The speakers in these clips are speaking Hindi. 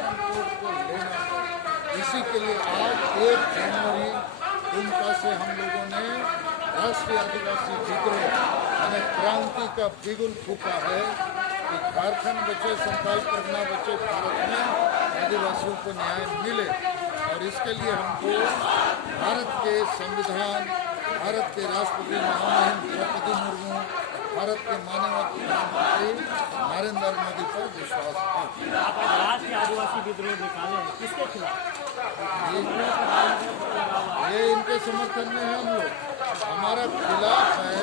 धर्म कोड को लेना है। इसी के लिए आज 1 जनवरी 19 से हम लोगों ने राष्ट्रीय आदिवासी विद्रोह यानी क्रांति का बिगुल फूका है कि झारखंड बचे, संथाल परगना बचे, भारत में आदिवासियों को न्याय मिले। और इसके लिए हमको भारत के संविधान, भारत के राष्ट्रपति महामहिम द्रौपदी मुर्मू, भारत के माननीय प्रधानमंत्री नरेंद्र मोदी पर विश्वास है। आप राष्ट्रीय आदिवासी विद्रोह निकाले किसके खिलाफ? ये इनके समर्थन में है। हम लोग हमारा खिलाफ है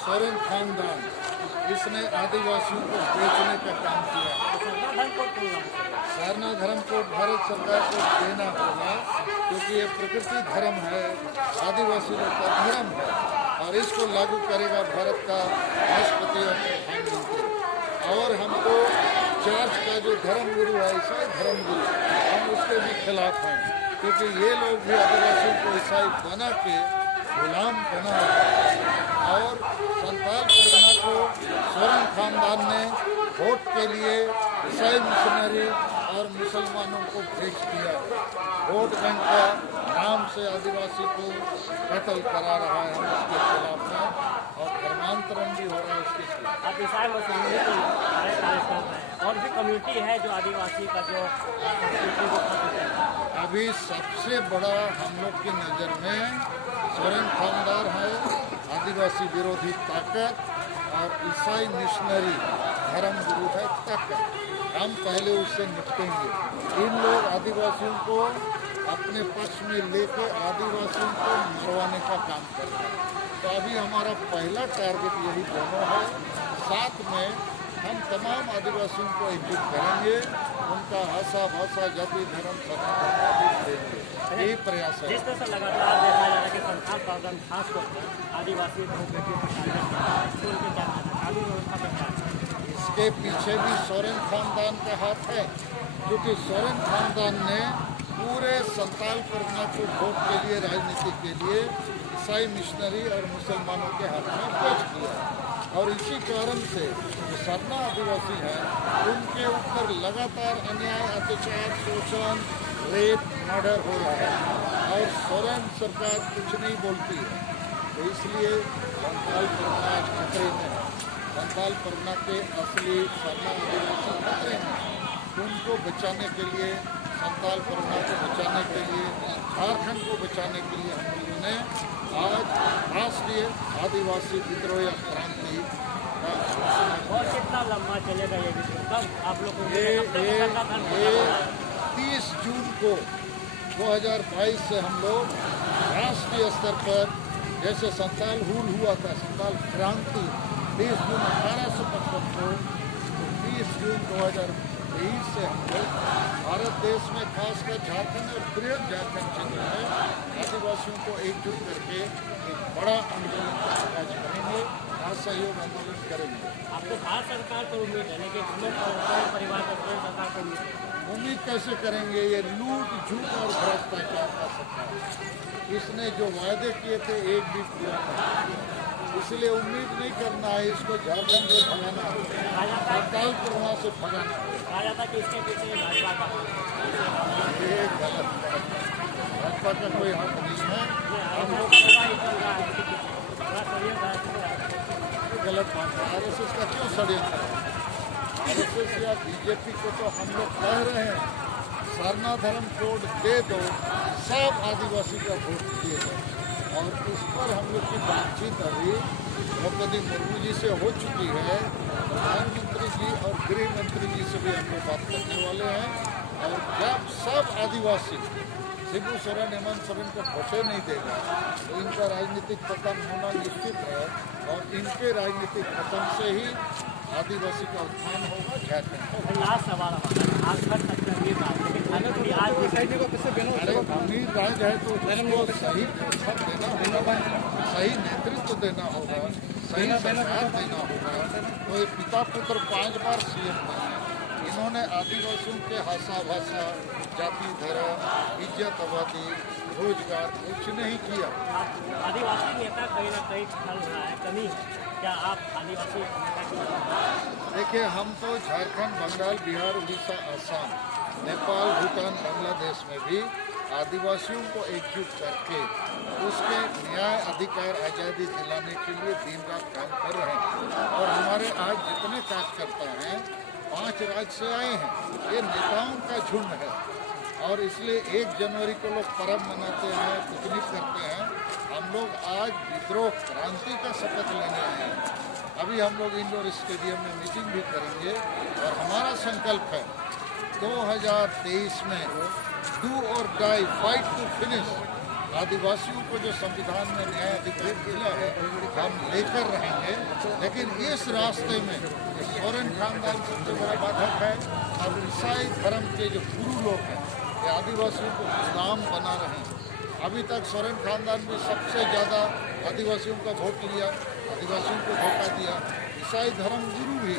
सोरेन खानदान, इसने आदिवासियों को बेचने का काम किया। सरना धर्म को भारत सरकार को देना होगा क्योंकि ये प्रकृति धर्म है, आदिवासी लोग का धर्म है और इसको लागू करेगा भारत का राष्ट्रपति और प्रधानमंत्री। और हमको चर्च का जो धर्म गुरु है, ईसाई धर्म गुरु, हम उसके भी खिलाफ हैं क्योंकि ये लोग भी आदिवासियों को ईसाई बना के गुलाम बना और संथाल परगना को सोरेन खानदान ने वोट के लिए ईसाई मिशनरी और मुसलमानों को बेच दिया। वोट बैंक का नाम से आदिवासी को कत्ल करा रहा है। हम उसके खिलाफ हैं और धर्मांतरण भी हो रहा है उसके खिलाफ। आप ईसाई मुसलमान को कर रहे हैं और भी कम्युनिटी है जो आदिवासी का जो अभी सबसे बड़ा हम लोग की नज़र में सोरेन खानदान है, आदिवासी विरोधी ताकत और ईसाई मिशनरी धर्म गुरु है ताकत। हम पहले उससे निपटेंगे। इन लोग आदिवासियों को अपने पक्ष में लेके आदिवासियों को मरवाने का काम कर रहे हैं। तो अभी हमारा पहला टारगेट यही दोनों है। साथ में हम तमाम आदिवासियों को एकजुट करेंगे, उनका आशा भाषा जाति धर्म सनातन देंगे। यही प्रयास है। जिस तरह से लगातार देखा जा रहा है कि संथाल परगना खास तौर पर आदिवासी इसके पीछे भी सोरेन खानदान का हाथ है क्योंकि सोरेन खानदान ने पूरे संथाल परगना को वोट के लिए, राजनीति के लिए ईसाई मिशनरी और मुसलमानों के हाथ में बेच दिया। और इसी कारण से जो सरना आदिवासी हैं उनके ऊपर लगातार अन्याय, अत्याचार, शोषण, रेप, मर्डर हो रहा है और सोरेन सरकार कुछ नहीं बोलती है। तो इसलिए संथाल परगना आज खतरे में है। संथाल परगना के असली सरना आदिवासी खतरे में है। उनको बचाने के लिए, संथाल परगना को बचाने के लिए, झारखंड को बचाने के लिए हम लोगों ने आज राष्ट्रीय आदिवासी विद्रोह या क्रांति और कितना लंबा चलेगा ये विद्रोह? कब आप लोग को ये 30 जून को 2022 से हम लोग राष्ट्रीय स्तर पर जैसे संथाल हूल हुआ था, संथाल क्रांति 30 जून 1855 को, 30 जून 2023 से हम लोग भारत देश में खासकर झारखंड और बृहद झारखंड क्षेत्र में आदिवासियों को एकजुट करके एक बड़ा आंदोलन का आगाज करेंगे, असहयोग आंदोलन करेंगे। आपको भारत सरकार को उम्मीद है लेकिन परिवार सरकार को उम्मीद कैसे करेंगे? ये लूट झूठ और भ्रष्टाचार का सरकार है। इसने जो वायदे किए थे एक भी पूरा नहीं किया, इसलिए उम्मीद नहीं करना है। इसको झारखंड से भगाना है, संथाल परगना से भगाना है। कहा जाता कि इसके पीछे भाजपा का ये गलत है। भाजपा का कोई हक नहीं है। हम लोग गलत बात है। RSS का क्यों षड्यंत्र है? RSS या बीजेपी को तो हम लोग कह रहे हैं सरना धर्म कोड दे दो, सब आदिवासी का वोट दिए जाए। और उस पर हम लोग की बातचीत अभी द्रौपदी मुर्मू जी से हो चुकी है। प्रधानमंत्री जी और गृह मंत्री जी से भी हम लोग बात करने वाले हैं। और जब सब आदिवासी शिबू सोरेन, हेमंत सोरेन को वोटे नहीं देगा तो इनका राजनीतिक पतन होना निश्चित है। और इनके राजनीतिक पतन से ही आदिवासी का उत्थान होगा, झारखंड। लास्ट सवाल आज कर सकते हैं अमीर राज है तो उसको सही अवसर देना होगा, सही नेतृत्व देना होगा, सही सरकार देना होगा। तो ये पिता पुत्र 5 बार CM बने। इन्होंने आदिवासियों के आशा भाषा, जाति धर्म, इज्जत आबादी, रोजगार कुछ नहीं किया। आदिवासी नेता कहीं ना कहीं खल रहा है, कमी है। क्या आप आदिवासी नेता की? देखिए, हम तो झारखंड, बंगाल, बिहार, उड़ीसा, असम नेपाल, भूटान, बांग्लादेश में भी आदिवासियों को एकजुट करके उसके न्याय, अधिकार, आज़ादी दिलाने के लिए दिन रात काम कर रहे हैं। और हमारे आज जितने कार्यकर्ता हैं 5 राज्य से आए हैं, ये नेताओं का झुंड है। और इसलिए 1 जनवरी को लोग पर्व मनाते हैं, पिकनिक करते हैं। हम लोग आज विद्रोह क्रांति का शपथ लेने आए हैं। अभी हम लोग इंडोर स्टेडियम में मीटिंग भी करेंगे और हमारा संकल्प है 2023 में डू और डाई, फाइट टू फिनिश। आदिवासियों को जो संविधान में न्याय अधिकार मिला है हम लेकर रहेंगे, लेकिन इस रास्ते में सोरेन खानदान सबसे बड़ा बाधक है। और ईसाई धर्म के जो गुरु लोग हैं ये आदिवासियों को गुलाम बना रहे हैं। अभी तक सोरेन खानदान में सबसे ज़्यादा आदिवासियों का वोट लिया, आदिवासियों को धोखा दिया। ईसाई धर्म गुरु भी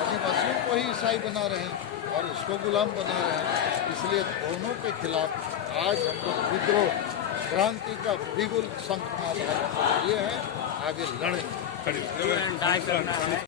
आदिवासियों को ही ईसाई बना रहे हैं और उसको गुलाम बना रहे हैं। इसलिए दोनों के खिलाफ आज हम लोग विद्रोह क्रांति का बिगुल शंखनाद ये है, आगे लड़ेंगे।